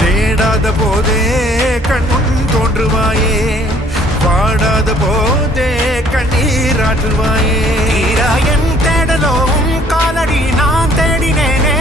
தேடாத போதே கண்முன் தோன்றுவாயே, பாடாத போதே கண்ணீராற்றுவாயே. என் தேடலும் காலடி நான் தேடினேனே,